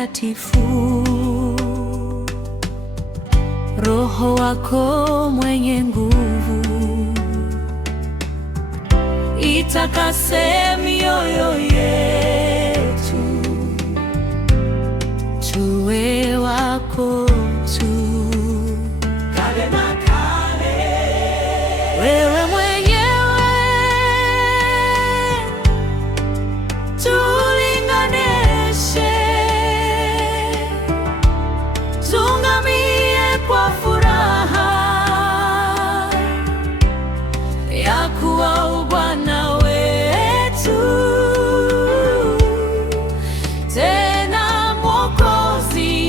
Mtakatifu, Roho wako mwenye nguvu, itakase mioyo yetu, tuwe wako tu. Kale na kale, wewe mwenyewe tulinganishe, tungamie kwa furaha ya kuwa Bwana wetu, tena Mwokozi,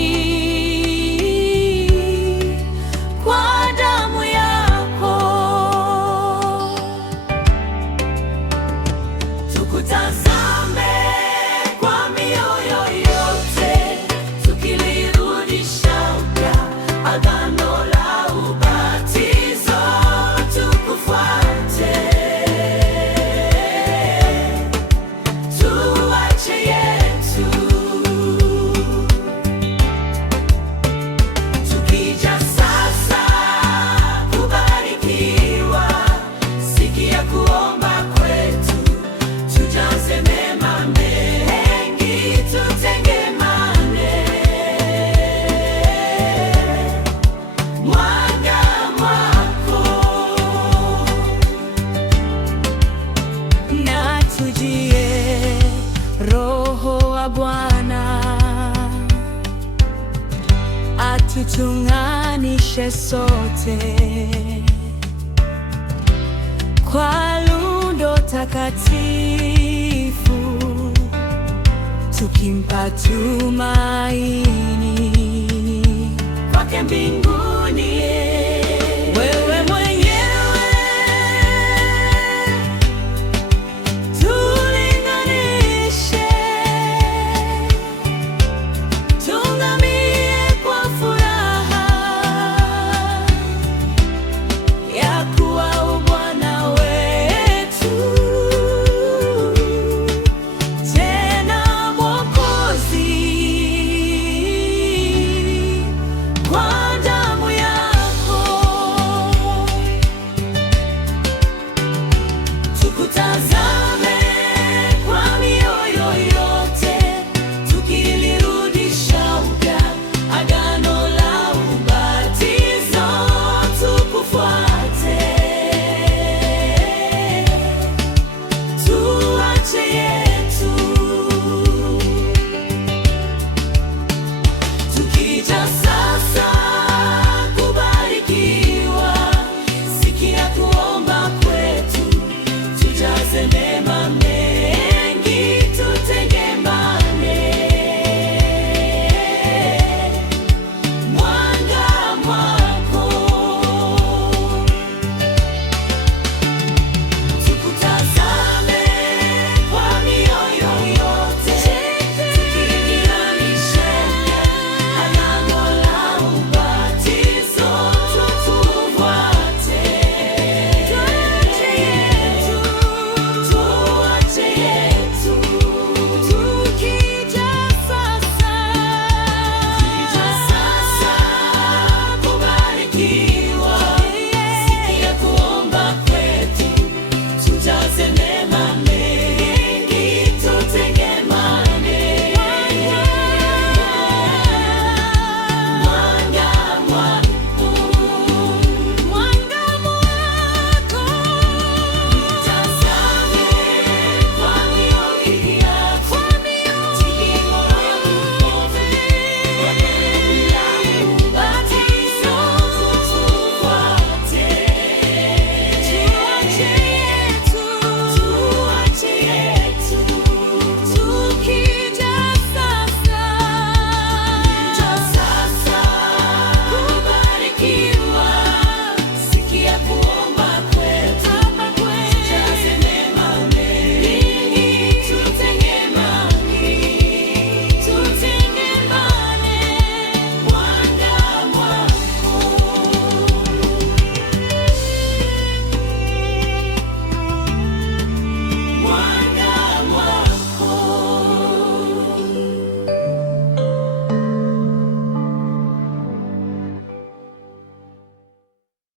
kwa damu yako tukutazame kwa mioyo yote, tukilirudisha upya agano la ubatizo, tukufuate, tuache yetu, tukija sasa kubarikiwa, sikia kuomba kwetu, tujaze mema mengi, tutengemane, mwanga mwako na tujie. Roho wa Bwana atuchunganishe sote kwa lundo takatifu, tukimpa tumaini kwake mbinguni. Wewe mwenyewe tulinganishe, tungamie kwa furaha ya kuwa Bwana wetu, tena Mwokozi, kwa damu yako tukutazame